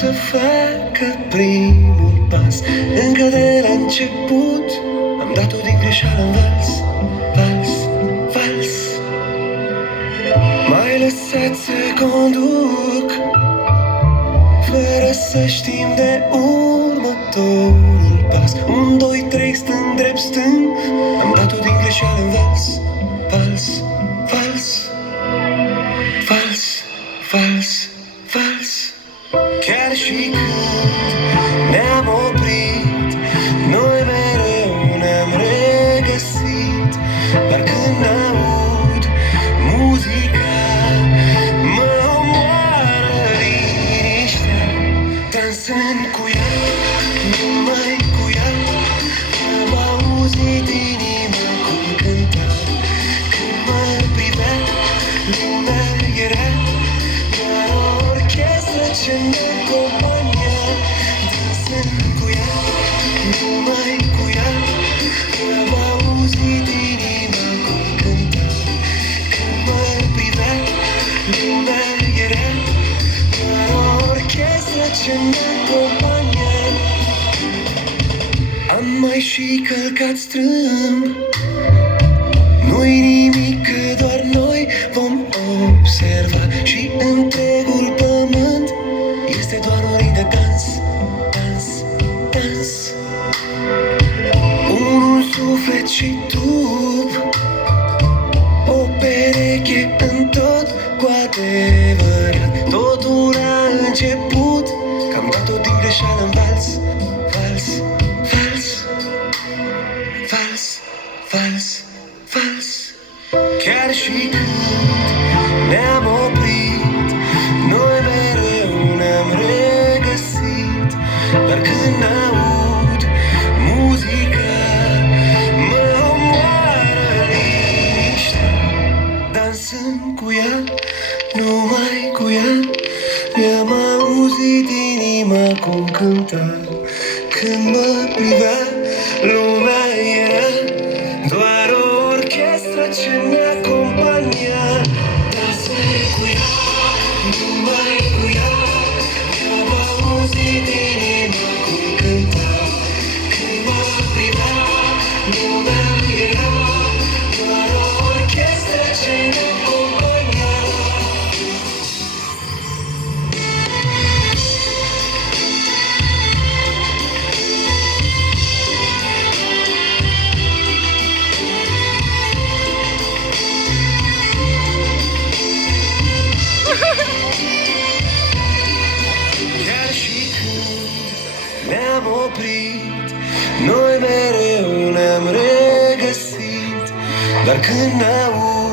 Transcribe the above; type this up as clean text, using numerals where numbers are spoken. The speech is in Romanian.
să facă primul pas. Încă de la început am dat-o din greșeală în vals, vals, vals. M-ai lăsat să conduc fără să știm de următorul pas. 1, 2, 3, stâng, drept, stâng. Am dat-o din greșeală în vals, vals, vals, vals, vals, vals. Chiar și când ne-am oprit, noi mereu ne-am regăsit. Dar când aud muzica, mă omoară liniștea. Dansând cu ea, numai cu ea, am auzit inima cum cânta. Când mă privea, lumea era doar o orchestră ce ne acompania. Dansând cu ea, numai cu ea, am auzit inima cum cânta. Când mă privea, lumea era doar o orchestră ce ne acompania. Am mai și călcat strâmb, nu-i nimic că doar noi vom observa. Și întregul pământ este doar un ring de dans, dans, dans. Un suflet și trup, o pereche în tot cu adevărat. Totul a început că am dat-o din greșeală în vals, vals, vals, vals, vals, vals. Chiar și când ne-am oprit, noi mereu ne-am regăsit. Dar când aud muzica, mă omoară liniștea. Dansând cu ea, numai cu ea, mi-am auzit inima cum cânta. Când mă privea, lumea era doar o orchestră ce ne acompania. Dansând cu ea, numai cu ea, mi-am auzit inima cum cânta. Când mă privea, lumea era doar o orchestră ce ne acompania. Chiar și când ne-am oprit, noi mereu ne-am regăsit. Dar când aud